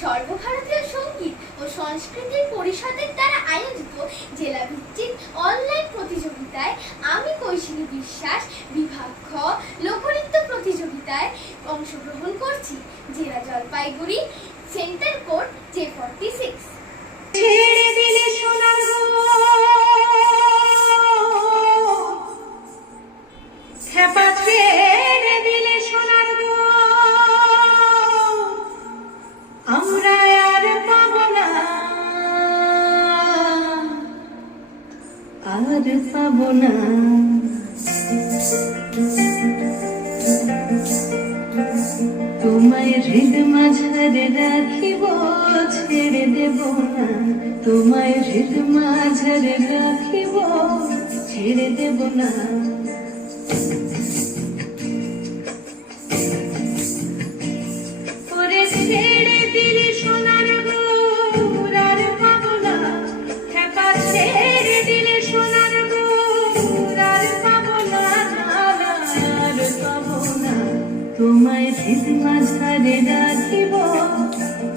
সর্বভারতীয় সঙ্গীত ও সংস্কৃতি পরিষদের দ্বারা আয়োজিত জেলাভিত্তিক অনলাইন প্রতিযোগিতায় আমি কৈশিনী বিশ্বাস বিভাগ খ লোকনৃত্য প্রতিযোগিতায় অংশগ্রহণ করছি। জেলা জলপাইগুড়ি, সেন্টার কোড J46। পাবো না তোমায় হৃদ মাঝারে রাখিব, ছেড়ে দেব না। তোমায় হৃদ মাঝারে রাখিব, ছেড়ে দেব না। ওরে ছেড়ে দিলে সোনার গৌর আর পাবো না, খেপা ছেড়ে দিলে সোনার গৌর আর পাবো না, আর পাবো না। তোমায় হৃদ মাঝারে রাখিব,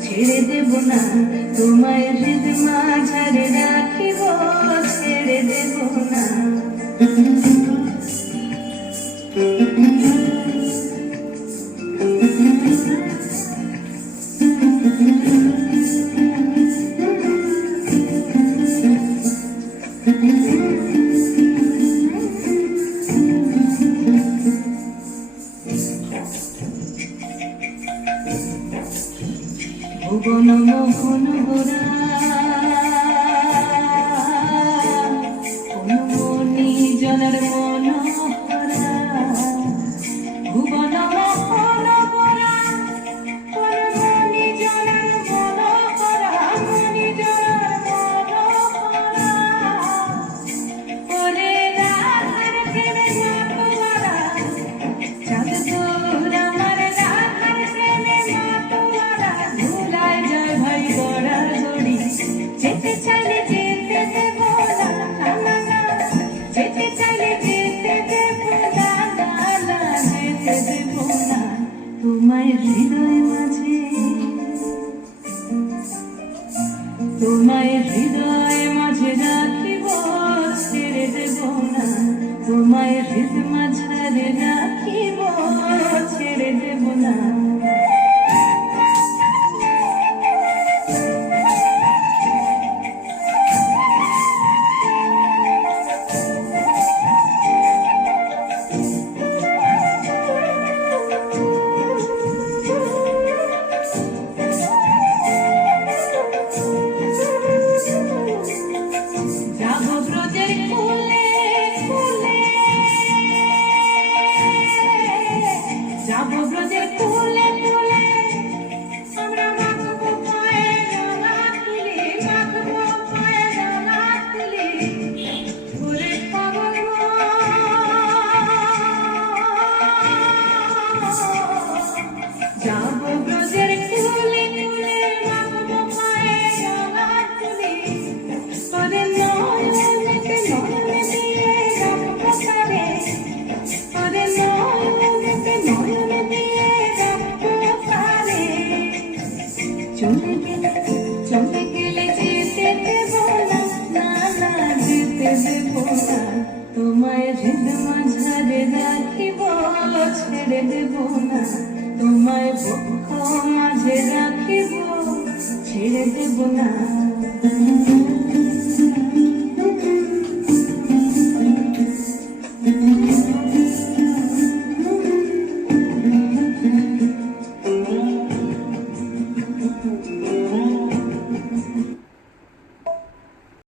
ছেড়ে দেব না। তোমায় হৃদ মাঝারে রাখিব, ছেড়ে দেব না। ভুবন মোহন গোরা মনি জনের মনোহরা, ভুবন মোহন গোরা মনি জনের মনোহরা, মনি জনের মনোহরা। ওরে রাধার প্রেমে মাতোয়ারা, চাঁদ তোর আমার রাধার প্রেমে মাতোয়ারা। ভুলায় যায় ভাই গড়া গড়ি, যেতে চাইলে যেতে দেব না, না না। যেতে চাইলে যেতে দেব না, না যেতে দেব না। তোমায় হৃদয় মাঝে, তোমায় হৃদয় মাঝে রাখিব, ছেড়ে দেব না। তোমায় হৃদ মাঝারে রাখিব, ছেড়ে দেব না। যাবো ব্রজের কুলে কুলে, যাবো ব্রজের কুলে কুলে। আমরা মাখবো পায়ে ডালা তুলি, মাখবো পায়ে ডালা তুলি। ওরে পাগল যাবো ব্রজের কুলে কুলে, মাখবো পায়ে ডালা তুলি। ওরে নয়নেতে নয়নে দিয়ে রাখবো তারে, ওরে নয়নেতে নয়নে দিয়ে রাখবো তারে। চলে গেলে যেতে দেব না, না না যেতে দেব না। তোমায় হৃদ মাঝারে রাখিব, ছেড়ে দেব না। তোমায় বক্ষ মাঝে রাখিব, ছেড়ে দেব না।